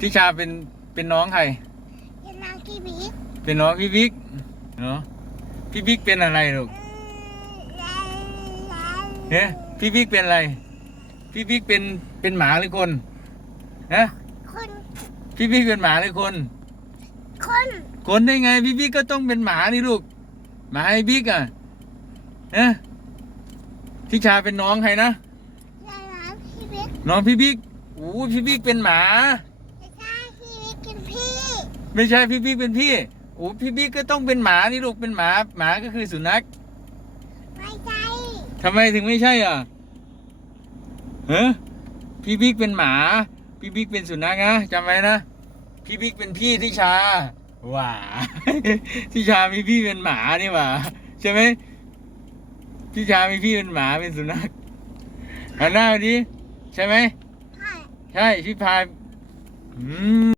ทิชาเป็นเป็นน้องใครจะนางกีบิ๊กเป็นน้องพี่บิ๊กเนาะพี่บิ๊กเป็นอะไรลูกเนี่ยพี่บิ๊กเป็นอะไร พี่บิ๊กเป็นเป็นหมาหรือคนฮะคนพี่บิ๊กเป็นหมาหรือคน คนคนได้ไง พี่บิ๊กก็ต้องเป็นหมานี่ลูกหมาไอ้บิ๊กอะฮะทิชาเป็นน้องใครนะจะนางกีบิ๊กน้องพี่บิ๊กโอ้พี่บิ๊กเป็นหมา จะใช่กีบิ๊กเป็นพี่ ไม่ใช่พี่บิ๊กเป็นพี่โอ้พี่บิ๊กก็ต้องเป็นหมานี่ลูกเป็นหมาหมาก็คือสุนัขไม่ใช่ทำไมถึงไม่ใช่อะเฮ้พี่บิ๊กเป็นหมา พี่บิ๊กเป็นสุนัขนะจำไว้นะพี่บิ๊กเป็นพี่ทิชาว้าทิชามีพี่เป็นหมานี่หว่าใช่ไหมทิชามีพี่เป็นหมาเป็นสุนัขหันหน้ามาดิใช่ไหมใช่ใช่พี่พายอืม